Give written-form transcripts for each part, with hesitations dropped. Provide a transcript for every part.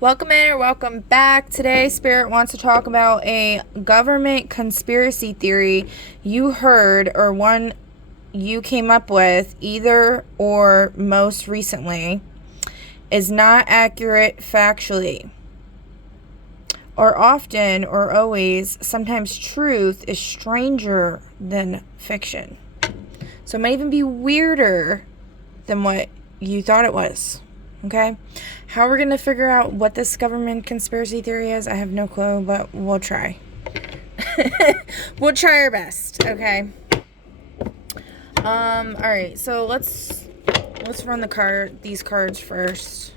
Welcome in or welcome back. Today, Spirit wants to talk about a government conspiracy theory you heard or one you came up with either or most recently is not accurate factually. Or often or always, sometimes truth is stranger than fiction. So it might even be weirder than what you thought it was. Okay? How we're going to figure out what this government conspiracy theory is, I have no clue, but we'll try. We'll try our best, okay? Alright, so let's run these cards first.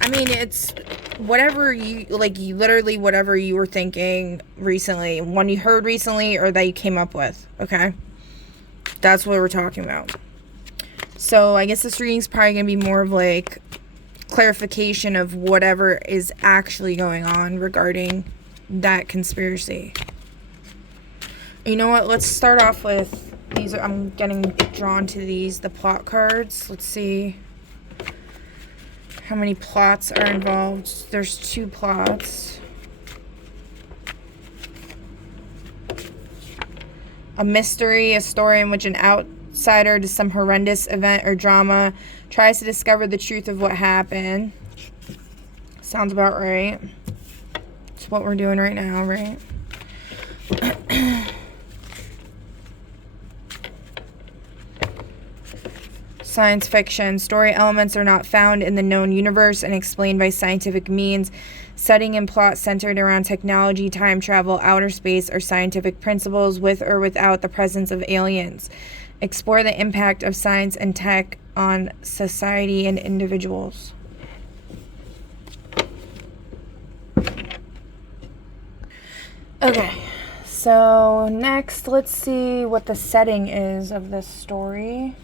I mean, it's whatever literally whatever you were thinking recently, one you heard recently or that you came up with, okay? That's what we're talking about. So I guess this reading's probably going to be more of like clarification of whatever is actually going on regarding that conspiracy. You know what? Let's start off with these. I'm getting drawn to the plot cards. Let's see how many plots are involved. There's 2 plots. A mystery, a story in which an outsider to some horrendous event or drama tries to discover the truth of what happened. Sounds about right. It's what we're doing right now, right? Science fiction. Story elements are not found in the known universe and explained by scientific means. Setting and plot centered around technology, time travel, outer space, or scientific principles with or without the presence of aliens. Explore the impact of science and tech on society and individuals. Okay, so next, let's see what the setting is of this story.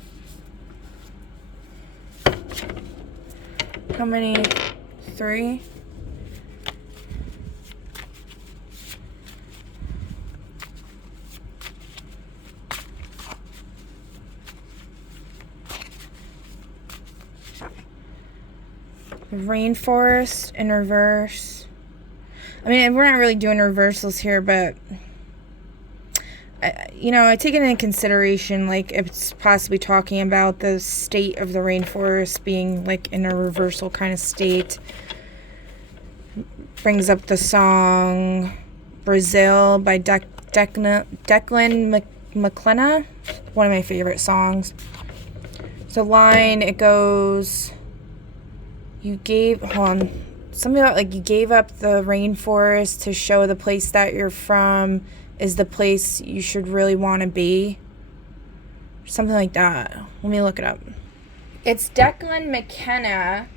How many? 3? Rainforest in reverse. I mean, we're not really doing reversals here, but I take it into consideration, like it's possibly talking about the state of the rainforest being like in a reversal kind of state. Brings up the song Brazil by Declan McKenna, one of my favorite songs. So line, it goes, something about like you gave up the rainforest to show the place that you're from is the place you should really want to be. Something like that. Let me look it up. It's Declan McKenna.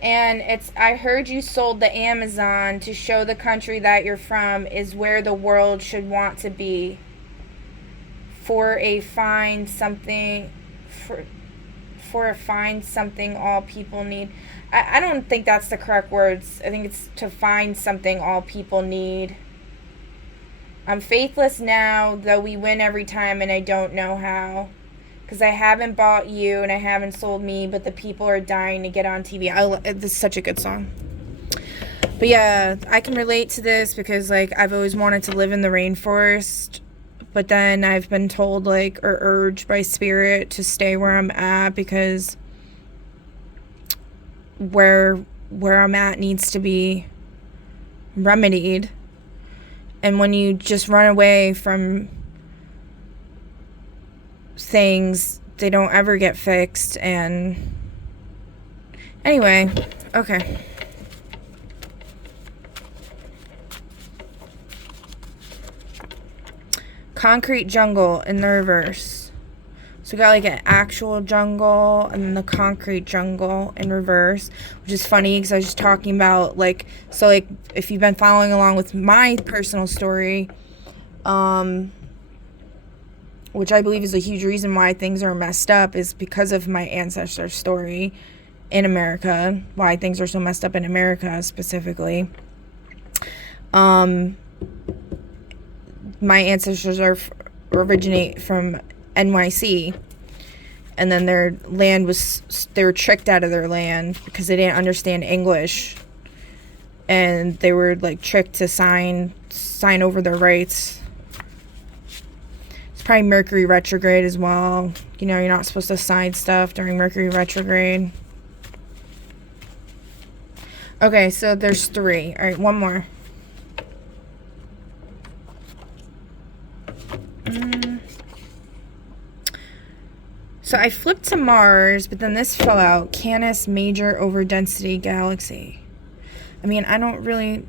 And it's, I heard you sold the Amazon to show the country that you're from is where the world should want to be. For a find something all people need. I don't think that's the correct words. I think it's to find something all people need. I'm faithless now, though we win every time and I don't know how. Because I haven't bought you and I haven't sold me, but the people are dying to get on TV. This is such a good song. But yeah, I can relate to this because like I've always wanted to live in the rainforest. But then I've been told or urged by spirit to stay where I'm at because where I'm at needs to be remedied. And when you just run away from things, they don't ever get fixed. And anyway, okay. Concrete jungle in the reverse. So we got like an actual jungle and then the concrete jungle in reverse, which is funny because I was just talking about if you've been following along with my personal story, which I believe is a huge reason why things are messed up is because of my ancestor story in America, why things are so messed up in America specifically. My ancestors originate from NYC, and then they were tricked out of their land because they didn't understand English, and they were like tricked to sign over their rights. It's probably Mercury retrograde as well. You know, you're not supposed to sign stuff during Mercury retrograde. Okay, so there's 3. All right, one more. So I flipped to Mars, but then this fell out. Canis Major Overdensity Galaxy. I mean, I don't really...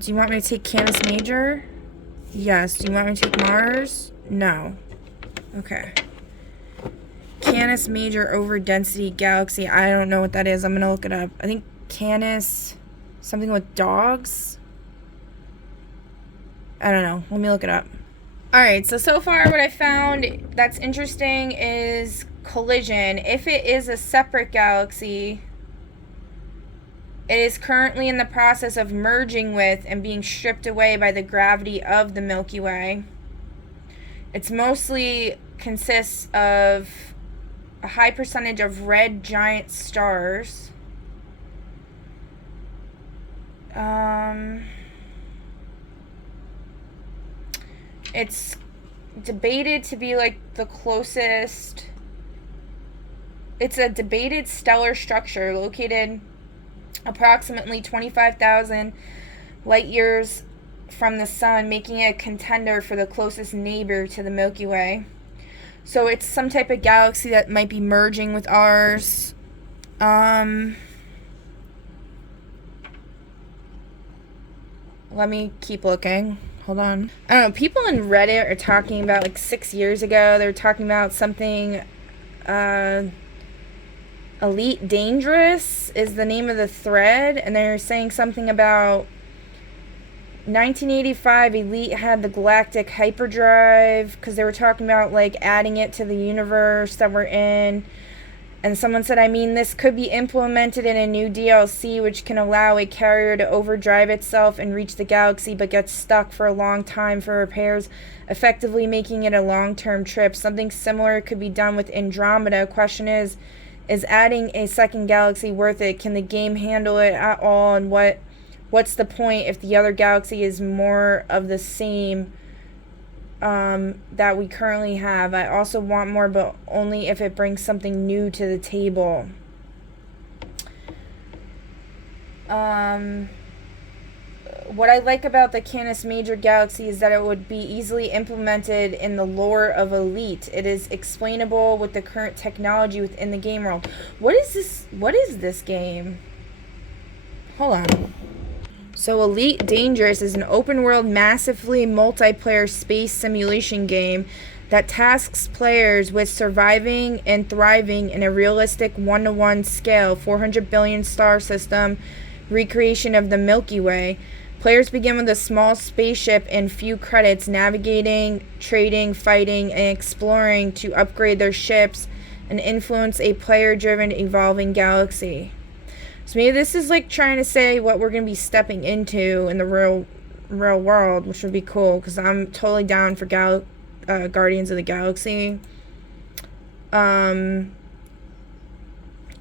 Do you want me to take Canis Major? Yes. Do you want me to take Mars? No. Okay. Canis Major Overdensity Galaxy. I don't know what that is. I'm going to look it up. I think Canis... Something with dogs? I don't know. Let me look it up. Alright, so far what I found that's interesting is collision. If it is a separate galaxy, it is currently in the process of merging with and being stripped away by the gravity of the Milky Way. It's mostly consists of a high percentage of red giant stars. It's debated to be like the closest. It's a debated stellar structure located approximately 25,000 light years from the sun, making it a contender for the closest neighbor to the Milky Way. So it's some type of galaxy that might be merging with ours. Let me keep looking. Hold on. I don't know. People in Reddit are talking about, like, 6 years ago, they were talking about something, Elite Dangerous is the name of the thread, and they're saying something about 1985 Elite had the galactic hyperdrive, because they were talking about, like, adding it to the universe that we're in. And someone said, I mean, this could be implemented in a new DLC, which can allow a carrier to overdrive itself and reach the galaxy, but gets stuck for a long time for repairs, effectively making it a long-term trip. Something similar could be done with Andromeda. Question is adding a second galaxy worth it? Can the game handle it at all? And what's the point if the other galaxy is more of the same that we currently have? I also want more, but only if it brings something new to the table. What I like about the Canis Major Galaxy is that it would be easily implemented in the lore of Elite. It is explainable with the current technology within the game world. What is this? What is this game? Hold on. So Elite Dangerous is an open-world, massively multiplayer space simulation game that tasks players with surviving and thriving in a realistic 1-to-1 scale, 400 billion star system, recreation of the Milky Way. Players begin with a small spaceship and few credits, navigating, trading, fighting, and exploring to upgrade their ships and influence a player-driven, evolving galaxy. So maybe this is like trying to say what we're going to be stepping into in the real world, which would be cool, because I'm totally down for Guardians of the Galaxy. Because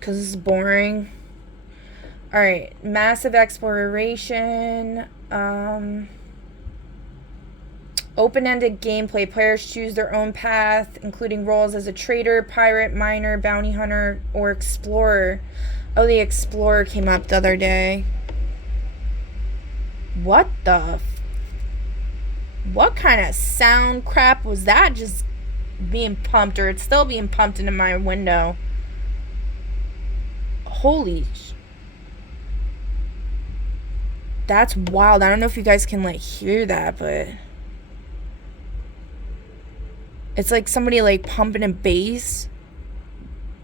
it's boring. Alright, massive exploration. Open-ended gameplay. Players choose their own path, including roles as a trader, pirate, miner, bounty hunter, or explorer. Oh, the Explorer came up the other day. What the... What kind of sound crap was that just being pumped? Or it's still being pumped into my window. Holy... That's wild. I don't know if you guys can, like, hear that, but... It's like somebody, like, pumping a bass.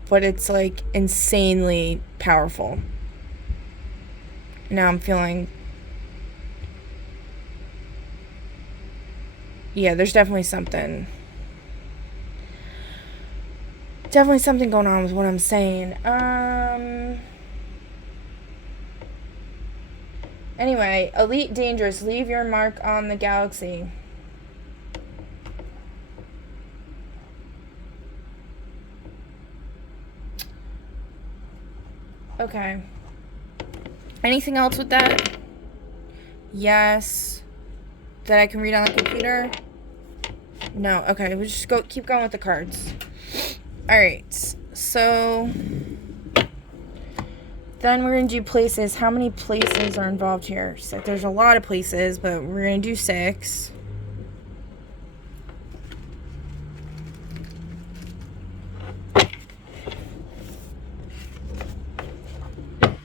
But it's, like, insanely powerful. Now I'm feeling... Yeah, there's definitely something. Definitely something going on with what I'm saying. Anyway, Elite Dangerous. Leave your mark on the galaxy. Okay. Anything else with that? Yes. That I can read on the computer? No. Okay, we'll just keep going with the cards. Alright. So then we're going to do places. How many places are involved here? So there's a lot of places, but we're going to do 6.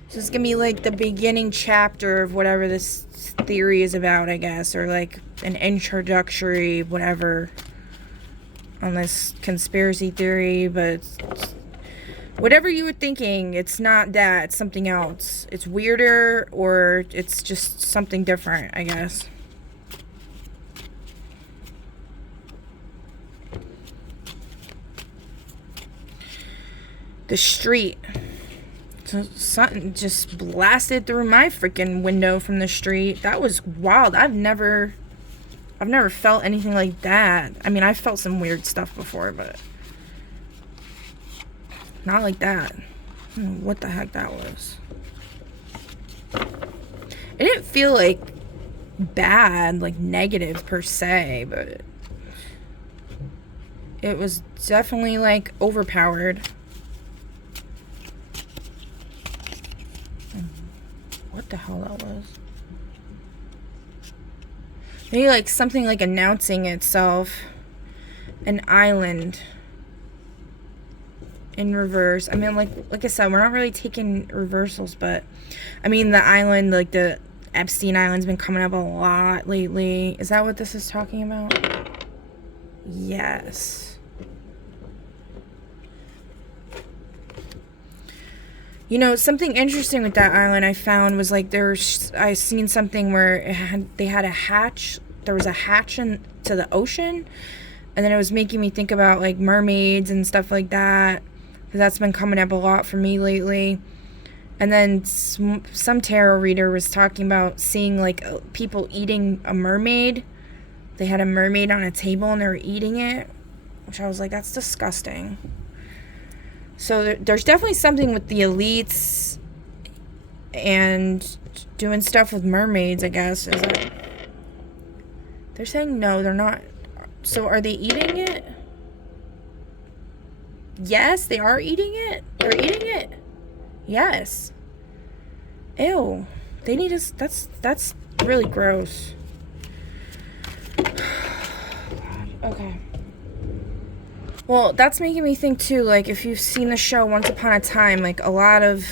So it's going to be like the beginning chapter of whatever this theory is about, I guess, or like an introductory whatever on this conspiracy theory, but whatever you were thinking, it's not that, it's something else. It's weirder, or it's just something different, I guess. The street. So something just blasted through my freaking window from the street. That was wild. I've never felt anything like that. I mean, I've felt some weird stuff before, but not like that. I don't know what the heck that was. It didn't feel like bad, like negative per se, but it was definitely like overpowered. What the hell that was? Maybe like something like announcing itself. An island in reverse. I mean, like I said, we're not really taking reversals, but I mean the island, like the Epstein Island's been coming up a lot lately. Is that what this is talking about? Yes. You know, something interesting with that island I found was like I seen something where they had a hatch. There was a hatch into the ocean, and then it was making me think about like mermaids and stuff like that. That's been coming up a lot for me lately. And then some tarot reader was talking about seeing like people eating a mermaid. They had a mermaid on a table and they were eating it, which I was like, that's disgusting. So there's definitely something with the elites and doing stuff with mermaids, I guess. Is that... They're saying no, they're not. So are they eating it? Yes, they are eating it. They're eating it. Yes. Ew. They need us. That's really gross. Okay. Well, that's making me think too, like, if you've seen the show Once Upon a Time, like, a lot of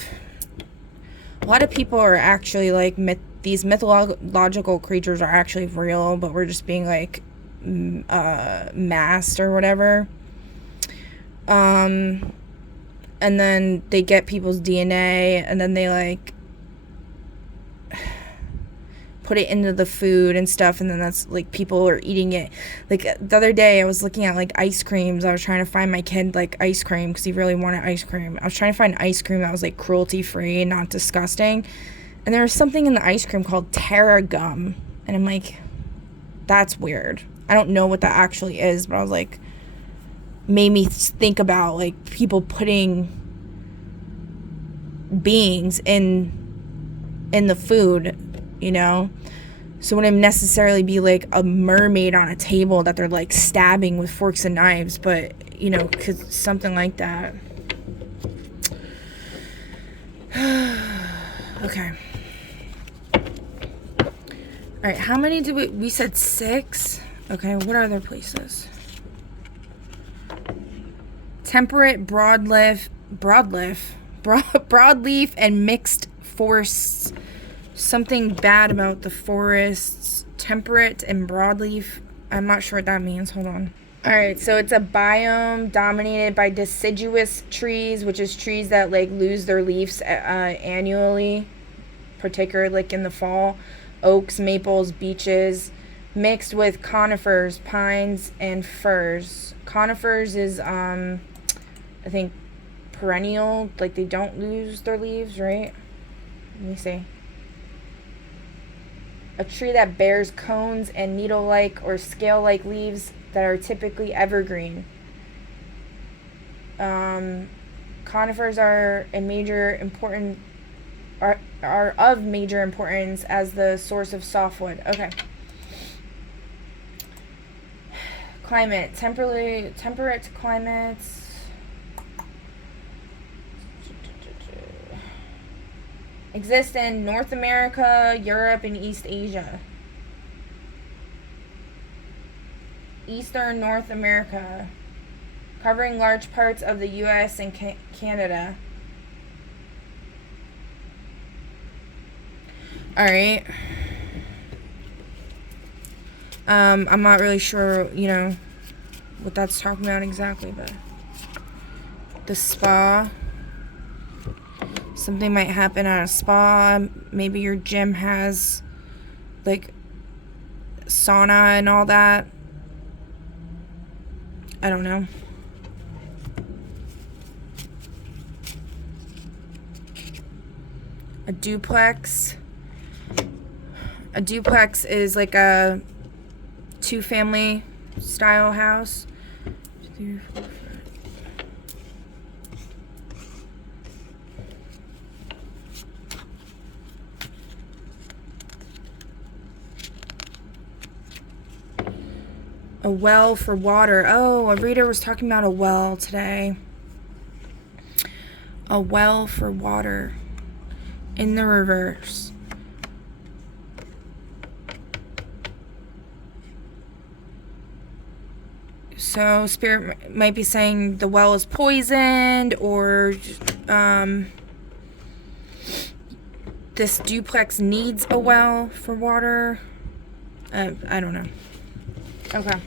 people are actually, like, these mythological creatures are actually real, but we're just being, like, masked or whatever. And then they get people's DNA, and then they, like, put it into the food and stuff, and then that's like people are eating it. Like the other day I was looking at like ice creams. I was trying to find my kid like ice cream because he really wanted ice cream. I was trying to find ice cream that was like cruelty free and not disgusting, and there was something in the ice cream called Terra Gum, and I'm like, that's weird. I don't know what that actually is, but I was like, made me think about like people putting beings in the food, you know. So it wouldn't necessarily be like a mermaid on a table that they're like stabbing with forks and knives, but you know, cause something like that. Okay. All right, how many did we said 6? Okay, what are other places? Temperate, broadleaf, and mixed forests. Something bad about the forests. Temperate and broadleaf. I'm not sure what that means. Hold on. Alright, so it's a biome dominated by deciduous trees, which is trees that like lose their leaves annually, particularly like in the fall. Oaks, maples, beeches, mixed with conifers, pines, and firs. Conifers is I think perennial, like they don't lose their leaves, right? Let me see. A tree that bears cones and needle-like or scale-like leaves that are typically evergreen. Conifers are of major importance as the source of softwood. Okay. Climate. Temperate climates. Exist in North America, Europe, and East Asia. Eastern North America, covering large parts of the U.S. and Canada. Alright. I'm not really sure, what that's talking about exactly, but the spa. Something might happen at a spa. Maybe your gym has, like, sauna and all that. I don't know. A duplex. A duplex is like a 2-family style house. 2, 3, 4, 5. A well for water. Oh, a reader was talking about a well today. A well for water. In the reverse. So Spirit might be saying the well is poisoned, or this duplex needs a well for water. I don't know. Okay.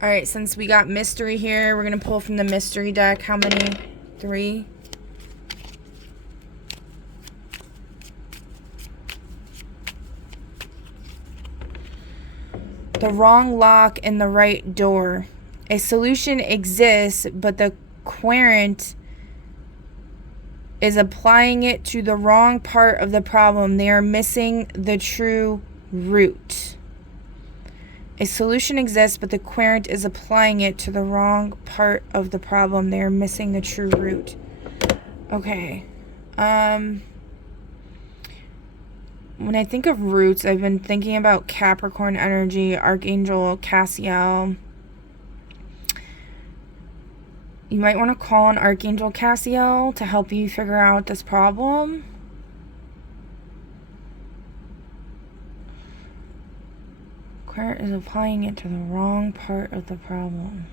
Alright, since we got mystery here, we're going to pull from the mystery deck. How many? 3? The wrong lock in the right door. A solution exists, but the querent is applying it to the wrong part of the problem. They are missing the true root. A solution exists, but the querent is applying it to the wrong part of the problem. They are missing the true root. Okay. When I think of roots, I've been thinking about Capricorn energy, Archangel Cassiel. You might want to call on Archangel Cassiel to help you figure out this problem. Querent is applying it to the wrong part of the problem.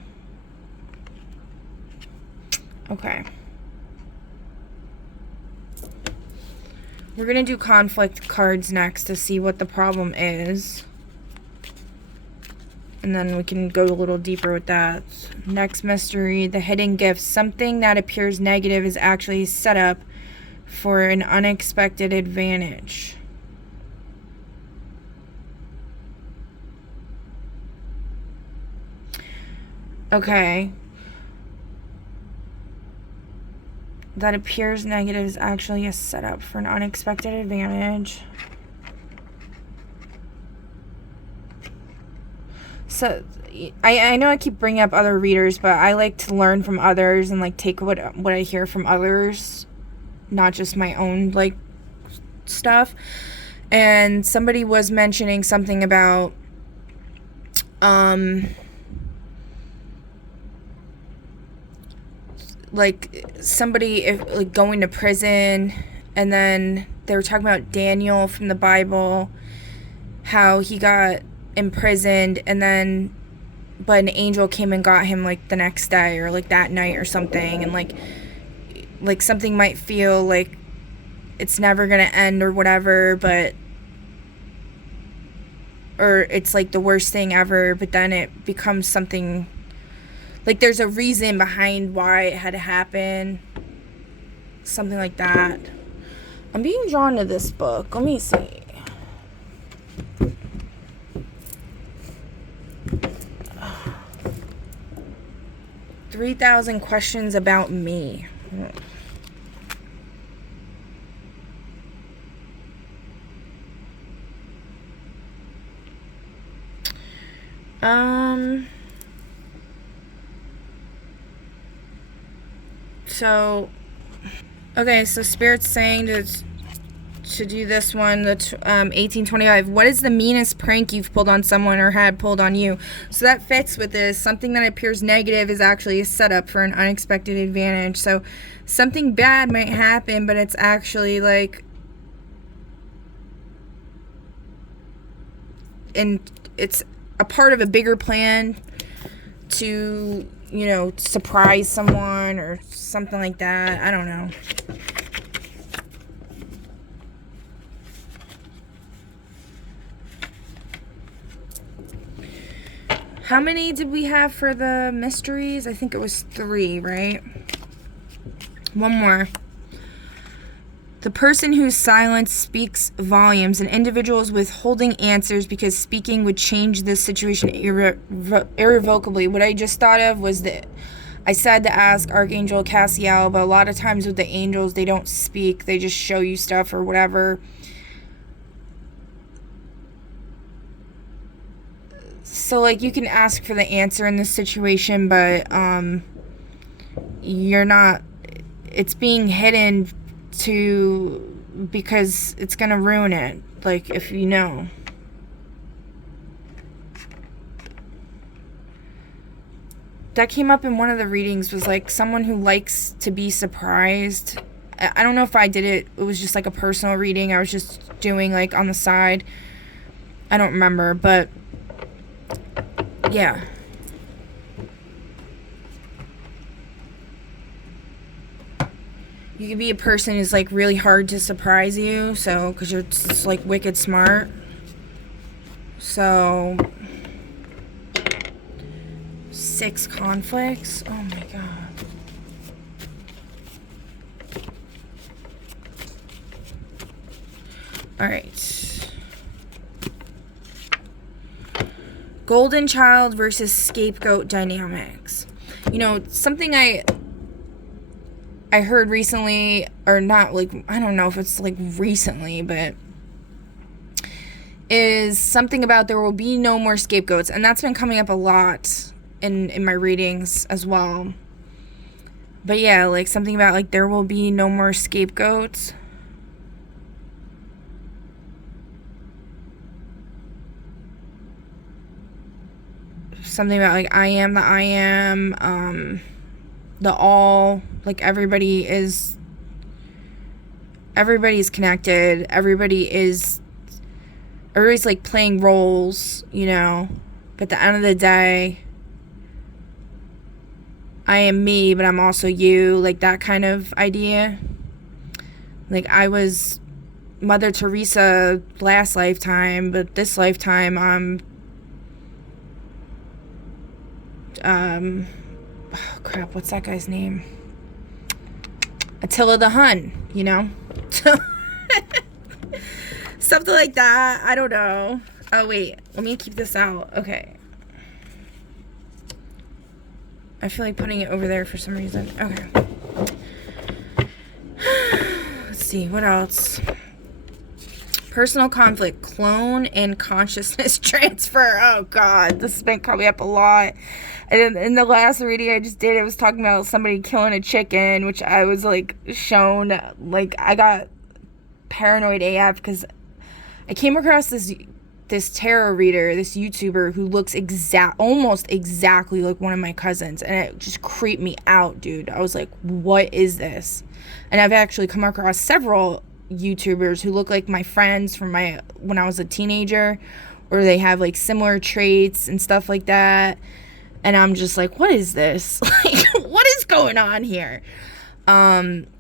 Okay. We're going to do conflict cards next to see what the problem is. And then we can go a little deeper with that. Next mystery, the hidden gift. Something that appears negative is actually set up for an unexpected advantage. Okay. That appears negative is actually a setup for an unexpected advantage. So, I know I keep bringing up other readers, but I like to learn from others and, like, take what I hear from others, not just my own, like, stuff. And somebody was mentioning something about, like, somebody like going to prison, and then they were talking about Daniel from the Bible, how he got imprisoned, and then but an angel came and got him, like, the next day or, like, that night or something, and like something might feel like it's never gonna end or whatever, or it's like the worst thing ever, but then it becomes something. Like, there's a reason behind why it had to happen. Something like that. I'm being drawn to this book. Let me see. "3,000 questions about me." Um, so, okay, so Spirit's saying to do this one, the 1825. What is the meanest prank you've pulled on someone or had pulled on you? So that fits with this. Something that appears negative is actually a setup for an unexpected advantage. So something bad might happen, but it's actually like, and it's a part of a bigger plan to, you know, surprise someone or something like that. I don't know. How many did we have for the mysteries? I think it was 3, right? One more. The person whose silence speaks volumes. An individual is withholding answers because speaking would change this situation irrevocably. What I just thought of was that I said to ask Archangel Cassiel, but a lot of times with the angels, they don't speak. They just show you stuff or whatever. So, like, you can ask for the answer in this situation, but you're not... It's being hidden because it's gonna ruin it, like, if you know. That came up in one of the readings, was like someone who likes to be surprised. I don't know if I did it. It was just like a personal reading I was just doing like on the side. I don't remember, but yeah. You could be a person who's like really hard to surprise you, so because you're just like wicked smart. So 6 conflicts. Oh my god. All right. Golden child versus scapegoat dynamics. You know, something I heard recently, or not, like, I don't know if it's like recently, but is something about there will be no more scapegoats, and that's been coming up a lot in my readings as well. But yeah, like something about like there will be no more scapegoats. Something about like I am the I am, the all, like everybody's connected, everybody's like playing roles, you know, but at the end of the day, I am me, but I'm also you, like that kind of idea. Like I was Mother Teresa last lifetime, but this lifetime I'm oh crap, what's that guy's name? Attila the Hun, you know? Something like that. I don't know. Oh, wait. Let me keep this out. Okay. I feel like putting it over there for some reason. Okay. Let's see. What else? Personal conflict. Clone and consciousness transfer. Oh, God. This has been coming up a lot. And in the last reading I just did, it was talking about somebody killing a chicken, which I was, like, shown. Like, I got paranoid AF because I came across this tarot reader, this YouTuber who looks almost exactly like one of my cousins, and it just creeped me out, dude. I was like, what is this? And I've actually come across several YouTubers who look like my friends from when I was a teenager, or they have like similar traits and stuff like that, and I'm just like, what is this? Like, what is going on here?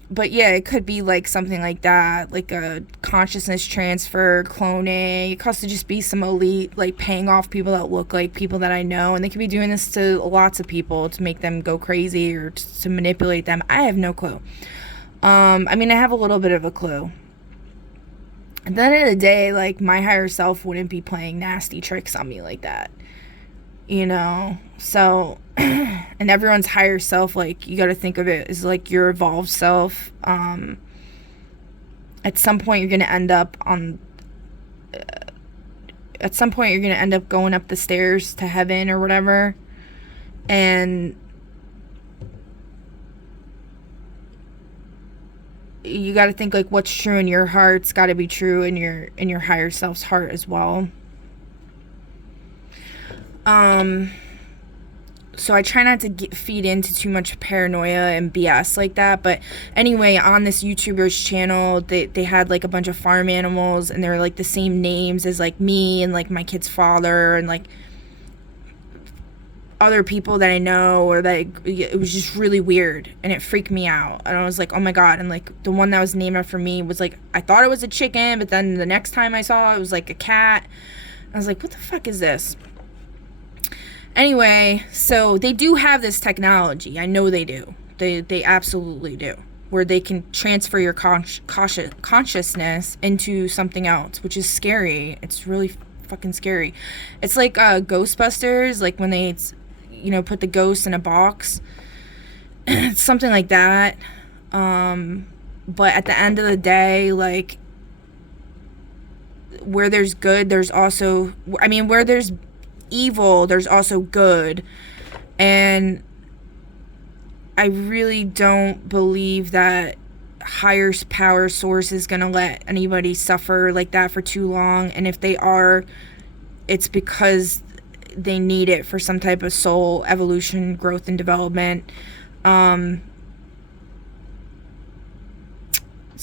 But yeah, it could be like something like that, like a consciousness transfer, cloning. It could also just be some elite, like paying off people that look like people that I know, and they could be doing this to lots of people to make them go crazy or to manipulate them. I have no clue. I mean, I have a little bit of a clue. At the end of the day, like, my higher self wouldn't be playing nasty tricks on me like that, you know? So, and everyone's higher self, like, you got to think of it as like your evolved self. At some point you're going to end up on at some point you're going to end up going up the stairs to heaven or whatever. And you got to think like what's true in your heart's got to be true in your higher self's heart as well. So I try not to feed into too much paranoia and BS like that. But anyway, on this YouTuber's channel, they had like a bunch of farm animals, and they're like the same names as like me and like my kid's father and like other people that I know, or that it was just really weird, and it freaked me out. And I was like, oh my God. And like the one that was named after me was like, I thought it was a chicken, but then the next time I saw it was like a cat. I was like, what the fuck is this? Anyway, so they do have this technology. I know they do. They absolutely do. Where they can transfer your consciousness into something else, which is scary. It's really fucking scary. It's like Ghostbusters, like when they, put the ghost in a box. It's something like that. But at the end of the day, like, where there's good, there's also, where there's evil, there's also good. And I really don't believe that higher power source is gonna let anybody suffer like that for too long. And if they are, it's because they need it for some type of soul evolution, growth, and development. Does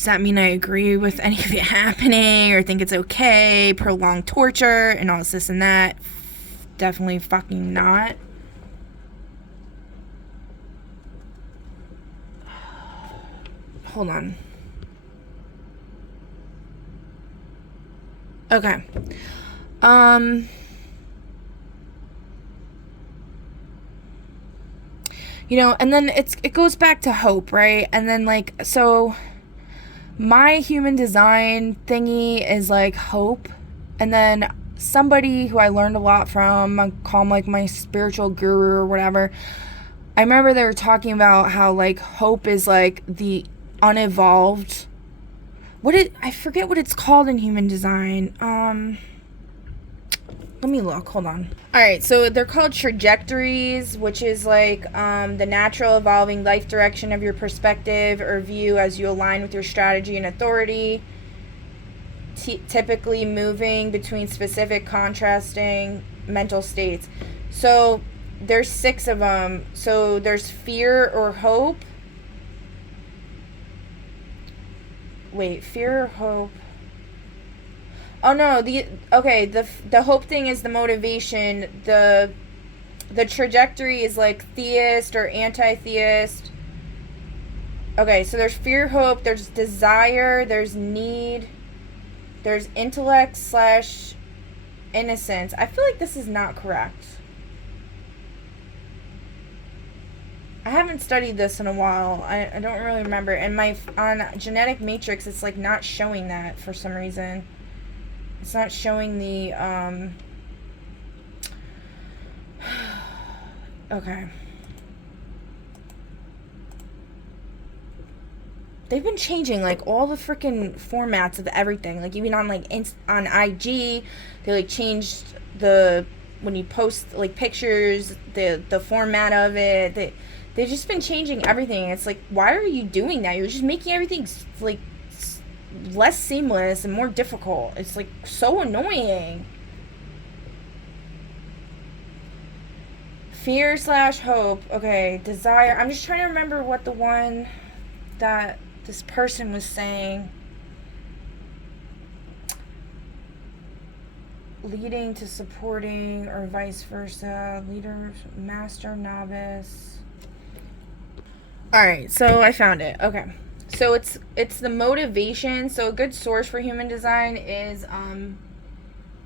that mean I agree with any of it happening or think it's okay? Prolonged torture and all this and that? Definitely fucking not. Hold on. Okay. And then it goes back to hope, right? And then like, so my human design thingy is like hope. And then somebody who I learned a lot from, I call him like my spiritual guru or whatever, I remember they were talking about how like hope is like the unevolved, I forget what it's called in human design. Let me look, hold on. Alright, so they're called trajectories, which is like the natural evolving life direction of your perspective or view as you align with your strategy and authority. Typically moving between specific contrasting mental states. So there's 6 of them. So there's fear or hope. Wait, fear or hope? Oh no, the hope thing is the motivation. The trajectory is like theist or anti-theist. Okay, so there's fear, hope, there's desire, there's need, there's intellect / innocence. I feel like this is not correct. I haven't studied this in a while. I don't really remember. And on Genetic Matrix, it's like not showing that for some reason. It's not showing the, okay. They've been changing like all the freaking formats of everything. Like even on like on IG, they like changed when you post like pictures, the format of it. They've just been changing everything. It's like, why are you doing that? You're just making everything like less seamless and more difficult. It's like so annoying. Fear / hope. Okay, desire. I'm just trying to remember what the one that this person was saying. Leading to supporting or vice versa. Leader, master, novice. Alright, so I found it. Okay. So it's the motivation. So a good source for human design is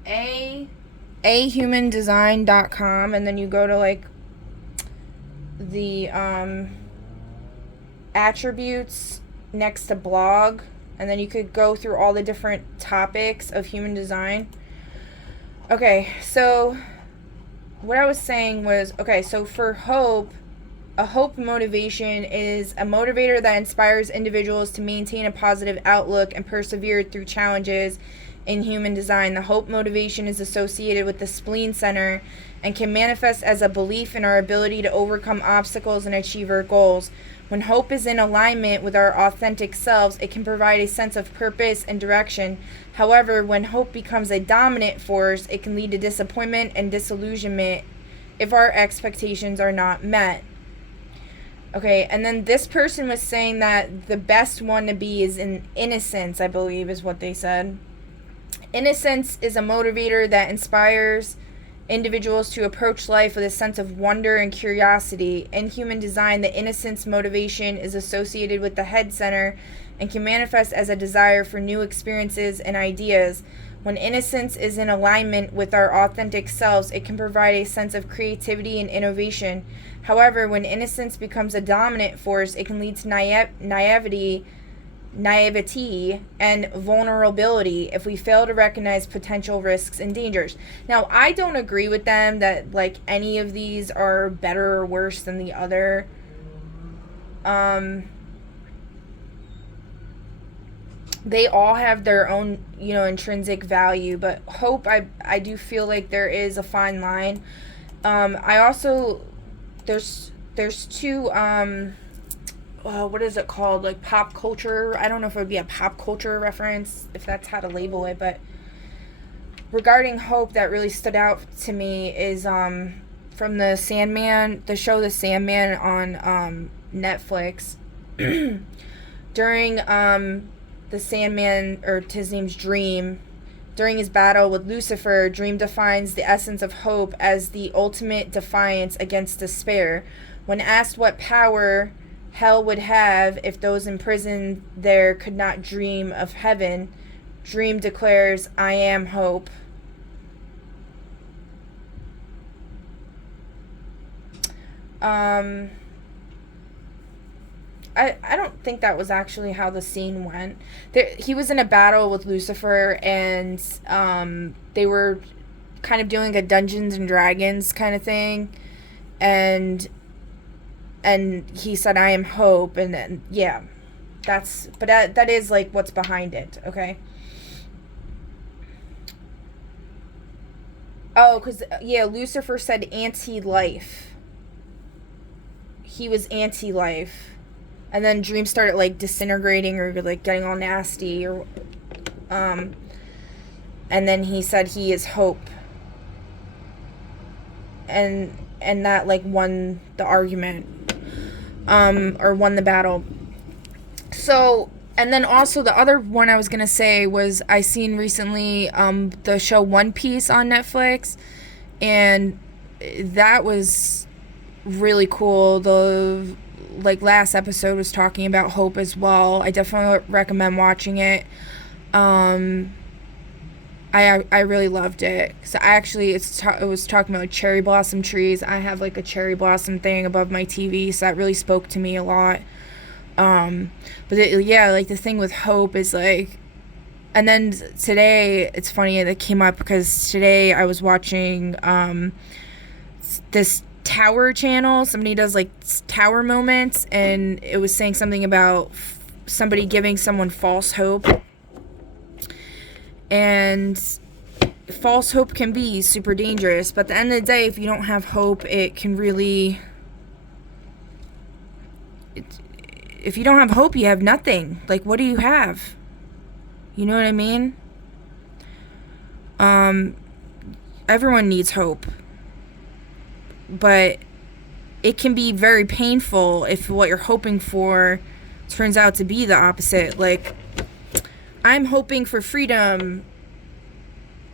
ahumandesign.com, and then you go to like the attributes next to blog, and then you could go through all the different topics of human design. Okay, so what I was saying was, okay, so for hope, A hope motivation is a motivator that inspires individuals to maintain a positive outlook and persevere through challenges in human design. The hope motivation is associated with the spleen center and can manifest as a belief in our ability to overcome obstacles and achieve our goals. When hope is in alignment with our authentic selves, it can provide a sense of purpose and direction. However, when hope becomes a dominant force, it can lead to disappointment and disillusionment if our expectations are not met. Okay, and then this person was saying that the best one to be is in innocence, I believe is what they said. Innocence is a motivator that inspires individuals to approach life with a sense of wonder and curiosity. In human design, the innocence motivation is associated with the head center and can manifest as a desire for new experiences and ideas. When innocence is in alignment with our authentic selves, it can provide a sense of creativity and innovation. However, when innocence becomes a dominant force, it can lead to naivety and vulnerability if we fail to recognize potential risks and dangers. Now, I don't agree with them that like any of these are better or worse than the other. They all have their own, intrinsic value, but hope, I do feel like there is a fine line. I also, there's two, what is it called? Like pop culture. I don't know if it would be a pop culture reference, if that's how to label it, but regarding hope that really stood out to me is from the Sandman, the show The Sandman on Netflix. During the Sandman, or his name's Dream, during his battle with Lucifer, Dream defines the essence of hope as the ultimate defiance against despair. When asked what power hell would have if those imprisoned there could not dream of heaven, Dream declares, "I am hope." I don't think that was actually how the scene went. He was in a battle with Lucifer, and they were kind of doing a Dungeons and Dragons kind of thing, and he said, "I am hope," and then yeah, that is like what's behind it. Okay. Oh, because Lucifer said anti-life. He was anti-life. And then Dream started like disintegrating or like getting all nasty, or and then he said he is hope, and that like won the argument, or won the battle. So, and then also the other one I was gonna say was, I seen recently the show One Piece on Netflix, and that was really cool. The last episode was talking about hope as well. I definitely recommend watching it. I really loved it. So it was talking about like cherry blossom trees. I have like a cherry blossom thing above my TV, so that really spoke to me a lot. But like the thing with hope is like, and then today it's funny that came up because today I was watching this Tower channel. Somebody does like Tower moments, and it was saying something about somebody giving someone false hope, and false hope can be super dangerous. But at the end of the day, if you don't have hope, it can really, if you don't have hope, you have nothing. Like, what do you have? You know what I mean? Everyone needs hope, but it can be very painful if what you're hoping for turns out to be the opposite. Like, I'm hoping for freedom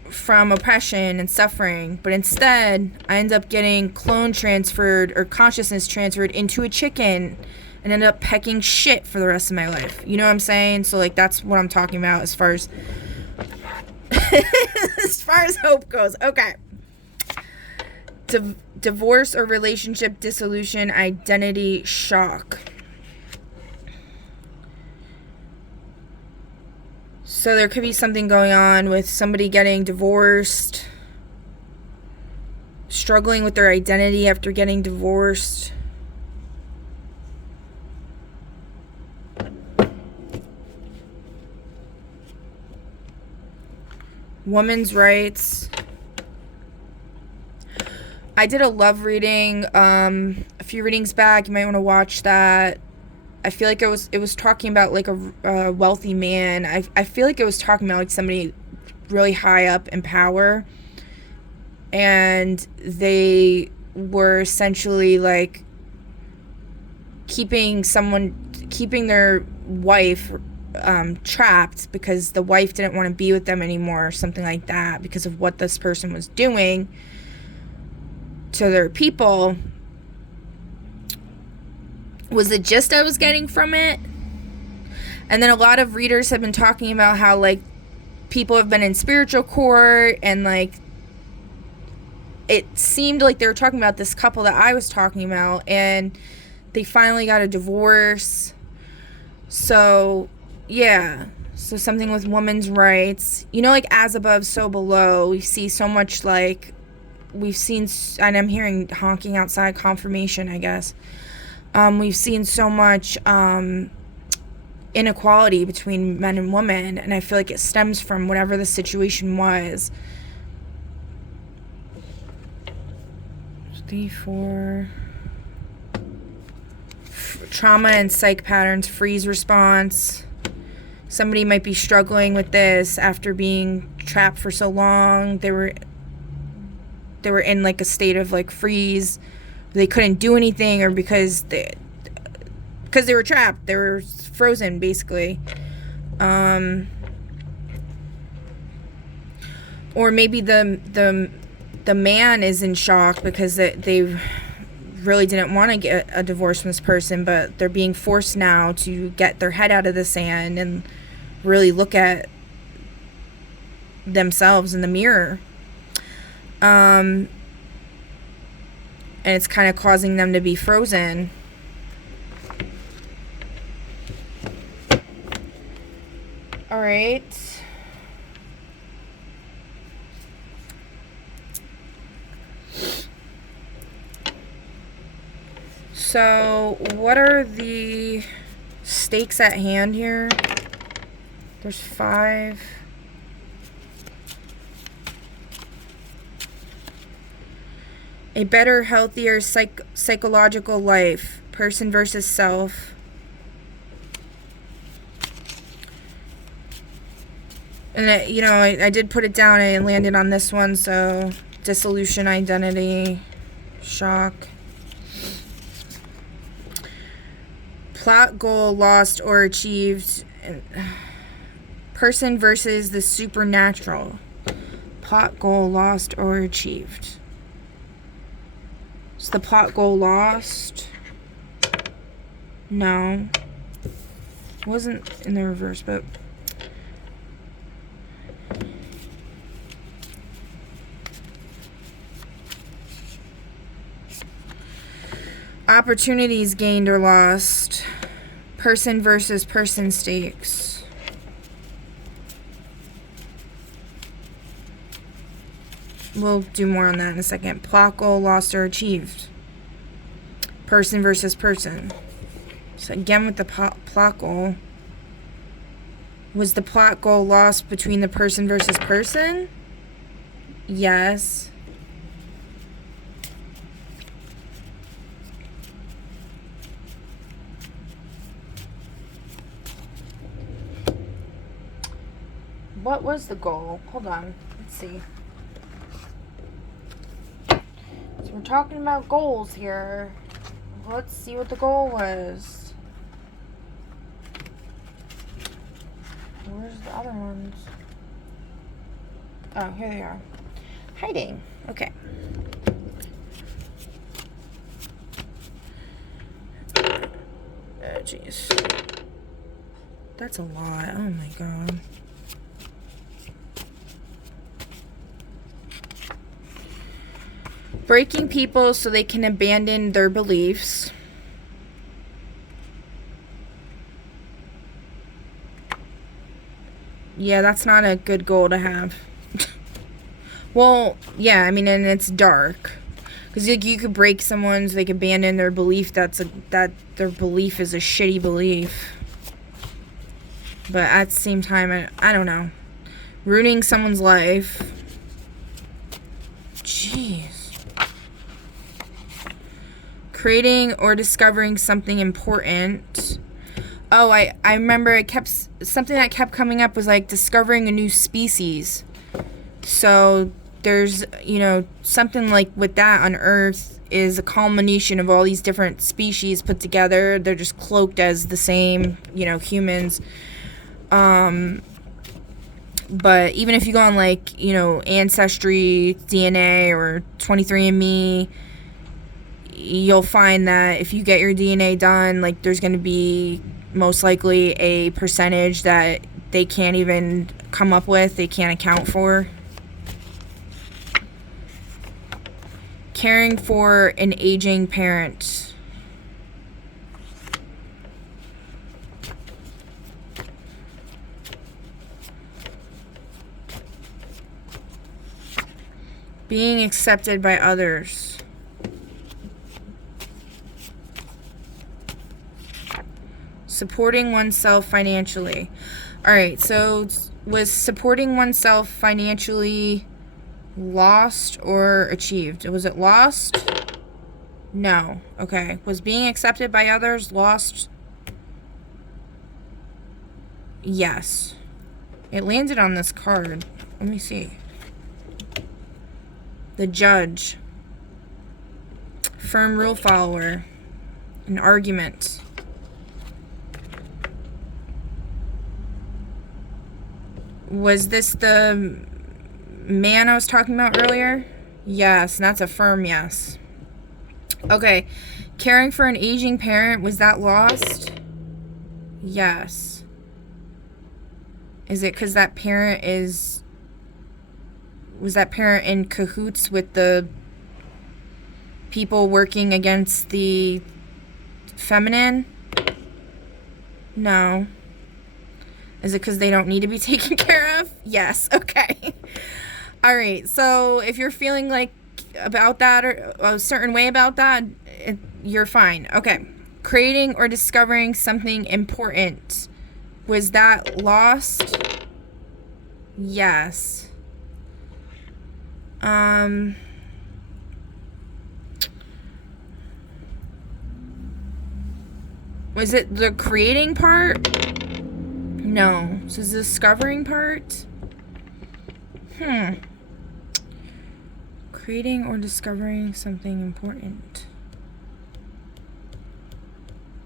from oppression and suffering, but instead I end up getting clone transferred or consciousness transferred into a chicken and end up pecking shit for the rest of my life. You know what I'm saying? So like, that's what I'm talking about as far as as far as hope goes. Okay. Divorce or relationship dissolution, identity shock. So there could be something going on with somebody getting divorced, struggling with their identity after getting divorced. women's rights. I did a love reading a few readings back. You might want to watch that. I feel like it was talking about like a wealthy man. I feel like it was talking about like somebody really high up in power, and they were essentially like keeping their wife trapped because the wife didn't want to be with them anymore or something like that because of what this person was doing to their people, was the gist I was getting from it. And then a lot of readers have been talking about how like people have been in spiritual court, and like it seemed like they were talking about this couple that I was talking about, and they finally got a divorce. So yeah, so something with women's rights, you know, like as above so below. We see so much, like we've seen, and I'm hearing honking outside, confirmation I guess. We've seen so much inequality between men and women, and I feel like it stems from whatever the situation was. 3-4 trauma and psych patterns, freeze response. Somebody might be struggling with this after being trapped for so long. They were in like a state of like freeze. They couldn't do anything, or because they were trapped. They were frozen, basically. Or maybe the man is in shock because they really didn't want to get a divorce from this person, but they're being forced now to get their head out of the sand and really look at themselves in the mirror. And it's kind of causing them to be frozen. All right. So, what are the stakes at hand here? There's 5. A better, healthier psychological life. Person versus self. And I did put it down and landed on this one. So, dissolution, identity, shock. Plot, goal, lost or achieved. Person versus the supernatural. Plot, goal, lost or achieved. Is the plot goal lost? No. It wasn't in the reverse, but... Opportunities gained or lost. Person versus person stakes. We'll do more on that in a second. Plot goal lost or achieved. Person versus person. So again with the plot goal. Was the plot goal lost between the person versus person? Yes. What was the goal? Hold on. Let's see. So we're talking about goals here. Let's see what the goal was. Where's the other ones? Oh, here they are. Hiding. Okay. Oh, jeez. That's a lot. Oh, my God. Breaking people so they can abandon their beliefs. Yeah, that's not a good goal to have. Well, yeah, I mean, and it's dark. Because you could break someone so they could abandon their belief that their belief is a shitty belief. But at the same time, I don't know. ruining someone's life. Jeez. Creating or discovering something important. Oh, I remember something that kept coming up was like discovering a new species. So there's, something like with that on Earth is a culmination of all these different species put together. They're just cloaked as the same, humans. But even if you go on like, Ancestry, DNA, or 23andMe, you'll find that if you get your DNA done, like there's going to be most likely a percentage that they can't even come up with, they can't account for. Caring for an aging parent. Being accepted by others. Supporting oneself financially. Alright, so was supporting oneself financially lost or achieved? Was it lost? No. Okay. Was being accepted by others lost? Yes. It landed on this card. Let me see. The Judge. Firm rule follower. An argument. Was this the man I was talking about earlier? Yes, and that's a firm yes. Okay. Caring for an aging parent, was that lost? Yes. Is it because that parent was that parent in cahoots with the people working against the feminine? No. Is it because they don't need to be taken care of? Yes. Okay. All right. So if you're feeling like about that or a certain way about that, you're fine. Okay. Creating or discovering something important. Was that lost? Yes. Was it the creating part? No. So is the discovering part? Creating or discovering something important.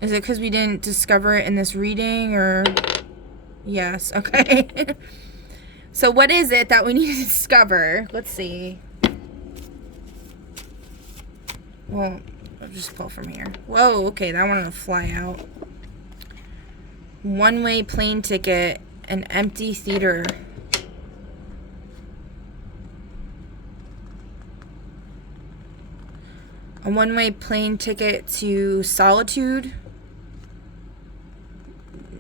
Is it because we didn't discover it in this reading, or? Yes, okay. So what is it that we need to discover? Let's see. Well, I'll just pull from here. Whoa, okay, that one will fly out. One-way plane ticket, an empty theater. A one-way plane ticket to solitude.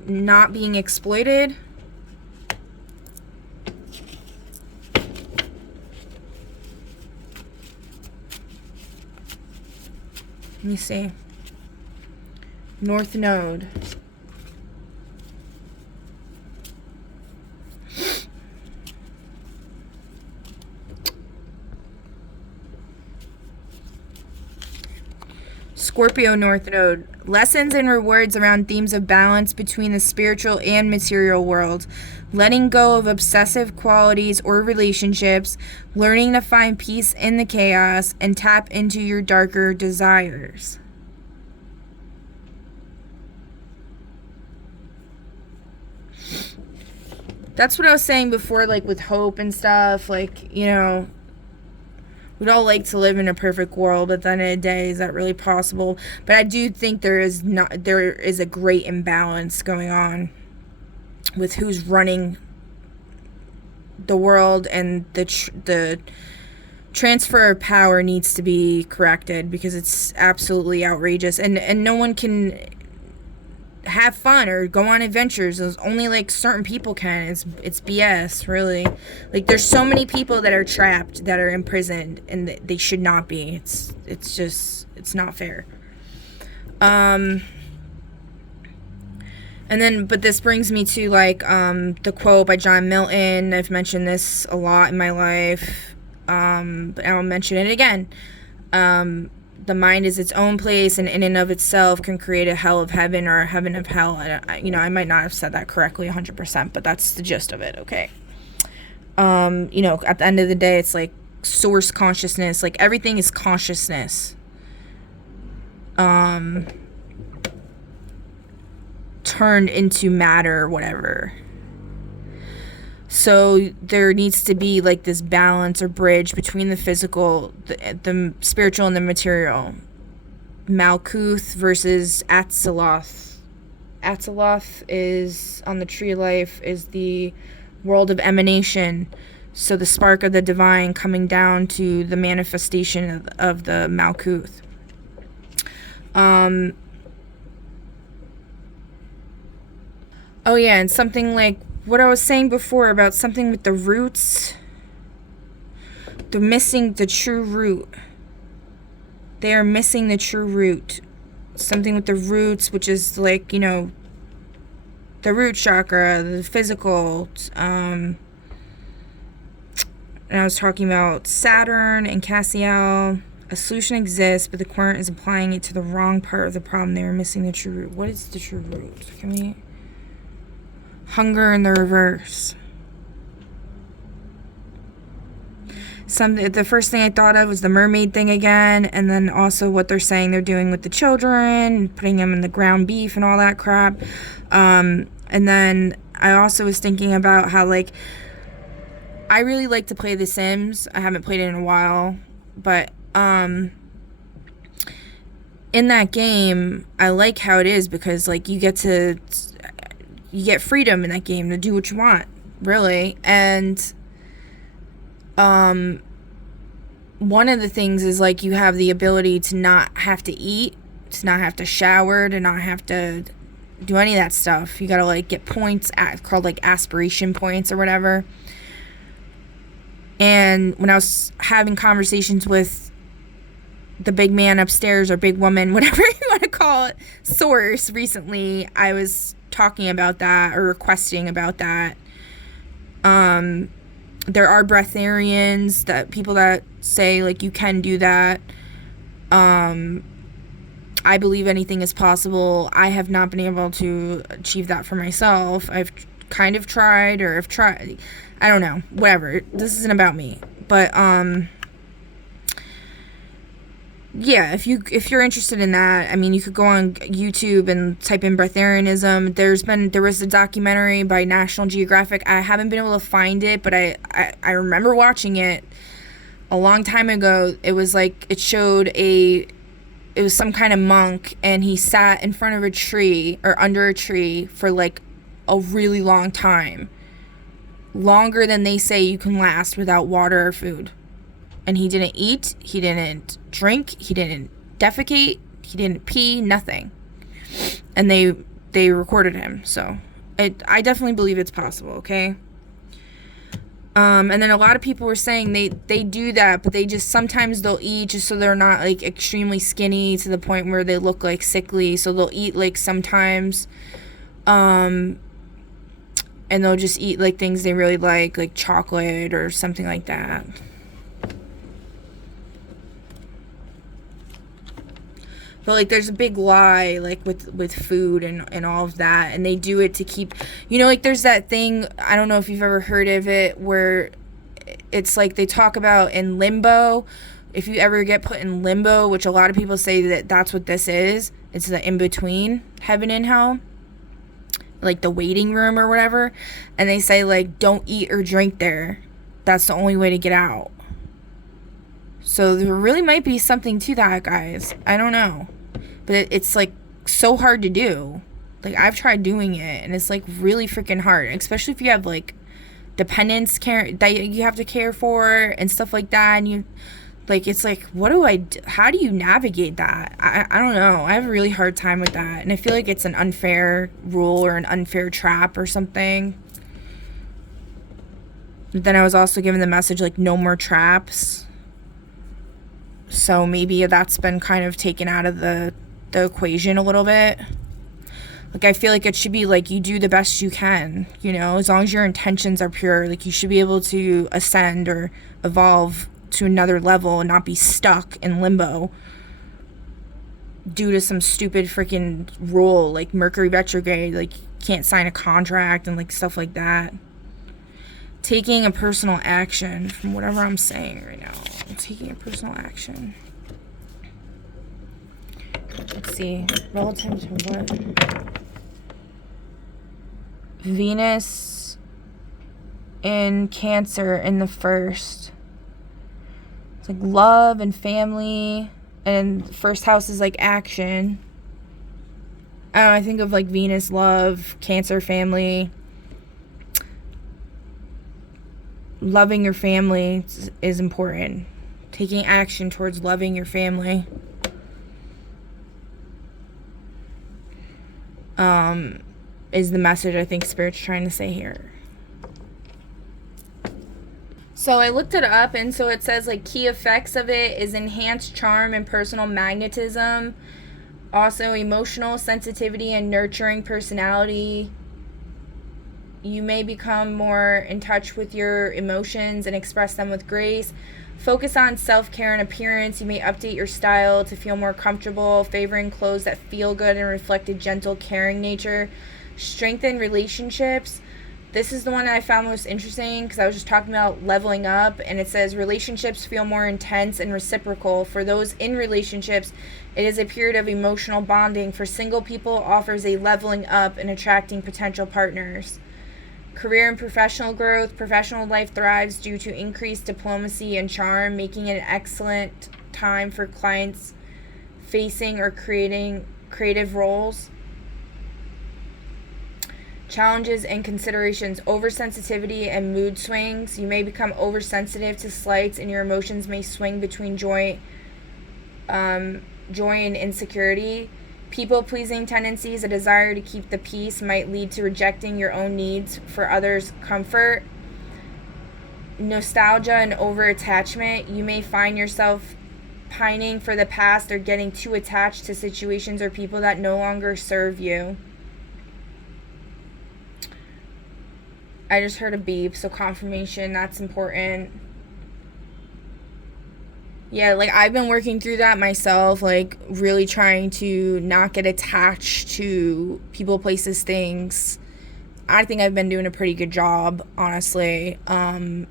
Not being exploited. Let me see. North Node. Scorpio North Node. Lessons and rewards around themes of balance between the spiritual and material world. Letting go of obsessive qualities or relationships. Learning to find peace in the chaos and tap into your darker desires. That's what I was saying before, like with hope and stuff. Like, we'd all like to live in a perfect world, but at the end of the day, is that really possible? But I do think there is a great imbalance going on with who's running the world, and the transfer of power needs to be corrected, because it's absolutely outrageous, and no one can have fun or go on adventures. There's only like certain people can. It's BS, really. Like, there's so many people that are trapped, that are imprisoned, and they should not be. It's not fair. And then, but this brings me to like the quote by John Milton. I've mentioned this a lot in my life, but I'll mention it again. The mind is its own place, and in and of itself can create a hell of heaven or a heaven of hell. I might not have said that correctly 100%, but that's the gist of it. Okay. At the end of the day, it's like source consciousness. Like everything is consciousness. Turned into matter or whatever. So there needs to be like this balance or bridge between the physical, the spiritual, and the material. Malkuth versus Atziloth. Atziloth is on the Tree of Life, is the world of emanation. So the spark of the divine coming down to the manifestation of the Malkuth. Oh yeah, and something like what I was saying before about something with the roots. They're missing the true root. They are missing the true root. Something with the roots, which is like, the root chakra, the physical. And I was talking about Saturn and Cassiel. A solution exists, but the current is applying it to the wrong part of the problem. They are missing the true root. What is the true root? Hunger in the reverse. The first thing I thought of was the mermaid thing again, and then also what they're saying they're doing with the children, putting them in the ground beef and all that crap. And then I also was thinking about how, like, I really like to play The Sims. I haven't played it in a while, but in that game, I like how it is because, like, you get freedom in that game to do what you want, really. And one of the things is, like, you have the ability to not have to eat, to not have to shower, to not have to do any of that stuff. You gotta, like, get points called, like, aspiration points or whatever. And when I was having conversations with the big man upstairs, or big woman, whatever you want to call it, Source, recently, I was talking about that, or requesting about that. There are breatharians, that people that say, like, you can do that. I believe anything is possible. I have not been able to achieve that for myself. I've kind of tried, or I've tried, I don't know, whatever. This isn't about me. But yeah, if you're interested in that, I mean, you could go on YouTube and type in breatharianism. There was a documentary by National Geographic. I haven't been able to find it, but I remember watching it a long time ago. It was like, it was some kind of monk, and he sat in front of a tree, or under a tree, for like a really long time. Longer than they say you can last without water or food. And he didn't eat, he didn't drink, he didn't defecate, he didn't pee, nothing. And they recorded him. So I definitely believe it's possible, okay? And then a lot of people were saying they do that, but sometimes they'll eat just so they're not, like, extremely skinny to the point where they look, like, sickly. So they'll eat, like, sometimes, and they'll just eat, like, things they really like chocolate or something like that. But, like, there's a big lie, like, with food and all of that. And they do it to keep... like, there's that thing, I don't know if you've ever heard of it, where it's, like, they talk about in limbo. If you ever get put in limbo, which a lot of people say that that's what this is. It's the in-between heaven and hell. Like, the waiting room or whatever. And they say, like, don't eat or drink there. That's the only way to get out. So there really might be something to that, guys. I don't know. But it's, like, so hard to do. Like, I've tried doing it, and it's, like, really freaking hard. Especially if you have, like, dependents that you have to care for and stuff like that. And it's like, how do you navigate that? I don't know. I have a really hard time with that. And I feel like it's an unfair rule or an unfair trap or something. But then I was also given the message, like, no more traps. So maybe that's been kind of taken out of the equation a little bit. Like, I feel like it should be, like, you do the best you can, you know, as long as your intentions are pure. Like, you should be able to ascend or evolve to another level and not be stuck in limbo due to some stupid freaking rule, like Mercury retrograde, like, you can't sign a contract and, like, stuff like that. Taking a personal action from whatever I'm saying right now. Taking a personal action. Let's see. Relative to what? Venus in Cancer in the first. It's like love and family. And first house is like action. I don't know, I think of like Venus, love, Cancer, family. Loving your family is important. Taking action towards loving your family. Is the message I think Spirit's trying to say here. So I looked it up, and so it says like key effects of it is enhanced charm and personal magnetism. Also emotional sensitivity and nurturing personality. You may become more in touch with your emotions and express them with grace. Focus on self-care and appearance. You may update your style to feel more comfortable, favoring clothes that feel good and reflect a gentle, caring nature. Strengthen relationships. This is the one that I found most interesting because I was just talking about leveling up, and it says relationships feel more intense and reciprocal. For those in relationships, it is a period of emotional bonding. For single people, offers a leveling up and attracting potential partners. Career and professional growth. Professional life thrives due to increased diplomacy and charm, making it an excellent time for clients facing or creating creative roles. Challenges and considerations. Oversensitivity and mood swings. You may become oversensitive to slights, and your emotions may swing between joy and insecurity. People-pleasing tendencies. A desire to keep the peace might lead to rejecting your own needs for others' comfort. Nostalgia and over-attachment. You may find yourself pining for the past or getting too attached to situations or people that no longer serve you. I just heard a beep, so confirmation, that's important. Yeah, like, I've been working through that myself, like, really trying to not get attached to people, places, things. I think I've been doing a pretty good job, honestly. I've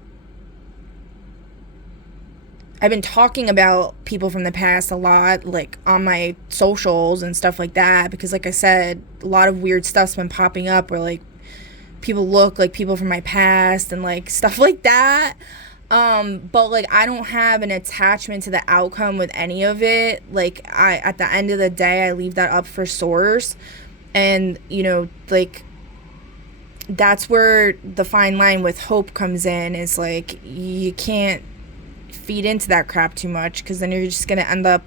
been talking about people from the past a lot, like, on my socials and stuff like that, because, like I said, a lot of weird stuff's been popping up where, like, people look like people from my past and, like, stuff like that. But, like, I don't have an attachment to the outcome with any of it. Like, at the end of the day, I leave that up for source. And, you know, like, that's where the fine line with hope comes in, is, like, you can't feed into that crap too much, because then you're just going to end up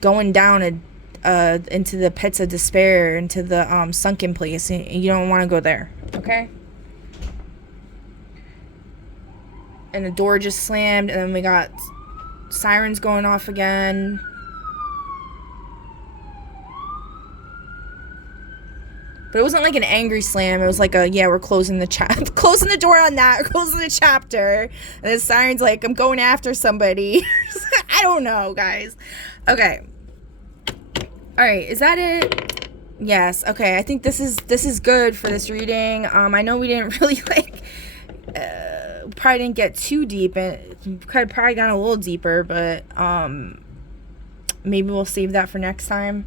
going down into the pits of despair, into the sunken place, and you don't want to go there, okay? And the door just slammed, and then we got sirens going off again. But it wasn't like an angry slam. It was like a, yeah, we're closing the closing the door on that, we're closing the chapter. And the siren's like, I'm going after somebody. I don't know, guys. Okay. All right, is that it? Yes. Okay, I think this is good for this reading. I know we didn't really probably didn't get too deep, and could probably gone a little deeper, but maybe we'll save that for next time.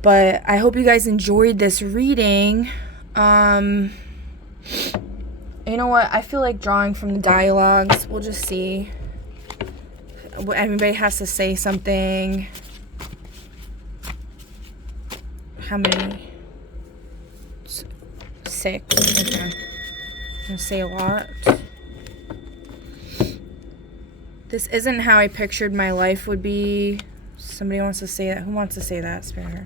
But I hope you guys enjoyed this reading. You know what? I feel like drawing from the dialogues. We'll just see. Everybody has to say something. How many? 6. Okay. I'm gonna say a lot. This isn't how I pictured my life would be. Somebody wants to say that. Who wants to say that, Spirit?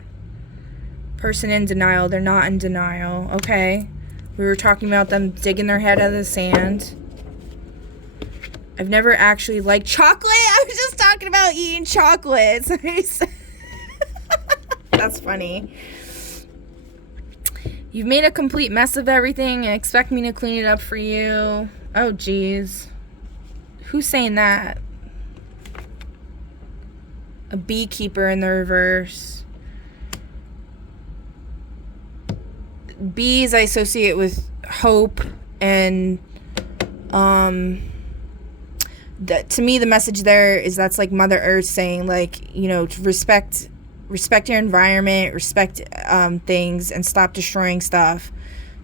Person in denial. They're not in denial. Okay. We were talking about them digging their head out of the sand. I've never actually liked chocolate. I was just talking about eating chocolates. That's funny. You've made a complete mess of everything and expect me to clean it up for you. Oh, geez. Who's saying that? A beekeeper in the reverse. Bees I associate with hope, and that, to me, the message there is that's like Mother Earth saying, like, you know, to respect your environment, respect things, and stop destroying stuff,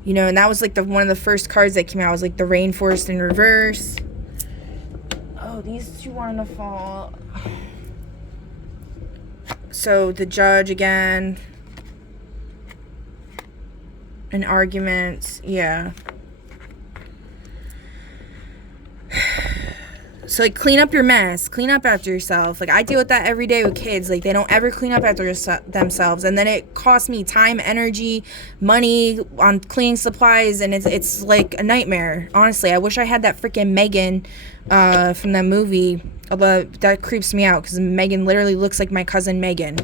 you know. And that was like one of the first cards that came out was like the rainforest in reverse. Oh, these two want to fall. So the Judge again. An argument, yeah. So, like, clean up your mess. Clean up after yourself. Like, I deal with that every day with kids. Like, they don't ever clean up after themselves. And then it costs me time, energy, money on cleaning supplies. And it's like a nightmare. Honestly, I wish I had that freaking Megan from that movie. Although that creeps me out because Megan literally looks like my cousin Megan.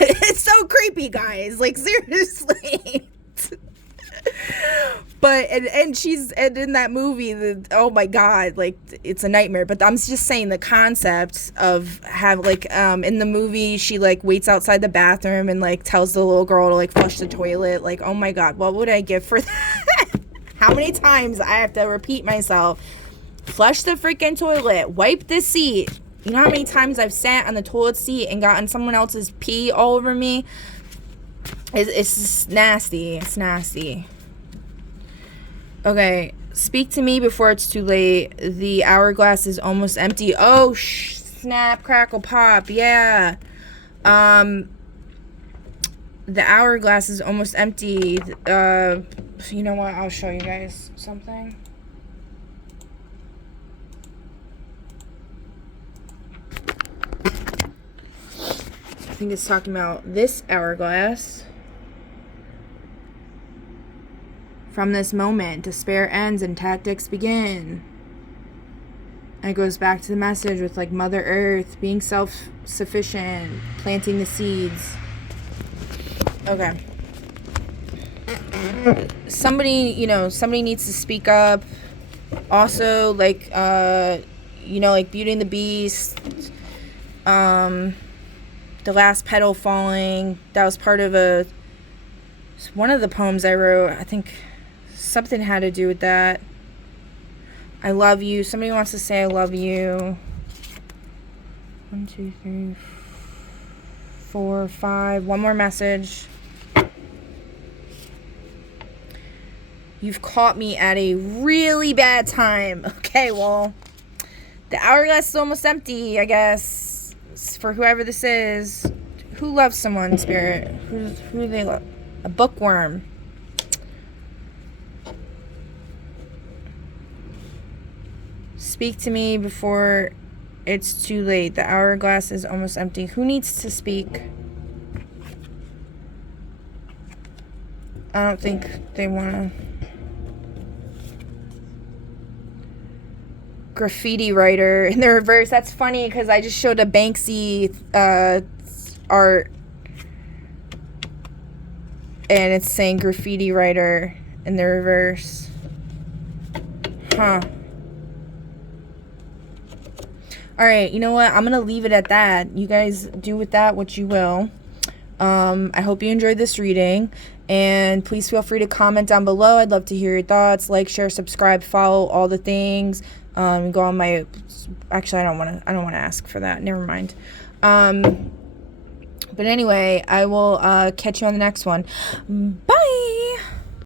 It's so creepy, guys. Like, seriously. But and in that movie, oh my god, like, it's a nightmare. But I'm just saying the concept of in the movie, she like waits outside the bathroom and like tells the little girl to like flush the toilet. Like, oh my god, what would I give for that? How many times I have to repeat myself? Flush the freaking toilet, wipe the seat. You know how many times I've sat on the toilet seat and gotten someone else's pee all over me? It's just nasty. It's nasty. Okay, speak to me before it's too late. The hourglass is almost empty. Oh, snap, crackle, pop. Yeah. The hourglass is almost empty. You know what? I'll show you guys something. I think it's talking about this hourglass. From this moment, despair ends and tactics begin. And it goes back to the message with like Mother Earth being self-sufficient, planting the seeds. Okay. Somebody needs to speak up. Also, like, like Beauty and the Beast, the last petal falling. That was part of one of the poems I wrote. I think something had to do with that. I love you. Somebody wants to say I love you. 1, 2, 3, 4, 5. One more message. You've caught me at a really bad time. Okay, well, the hourglass is almost empty, I guess, for whoever this is. Who loves someone, Spirit? Who do they love? A bookworm. Speak to me before it's too late. The hourglass is almost empty. Who needs to speak? I don't think they want to. Graffiti writer in the reverse. That's funny because I just showed a Banksy art and it's saying graffiti writer in the reverse. Huh. Alright, you know what? I'm going to leave it at that. You guys do with that what you will. I hope you enjoyed this reading. And please feel free to comment down below. I'd love to hear your thoughts. Like, share, subscribe, follow, all the things. Go on my... Actually, I don't want to ask for that. Never mind. But anyway, I will catch you on the next one.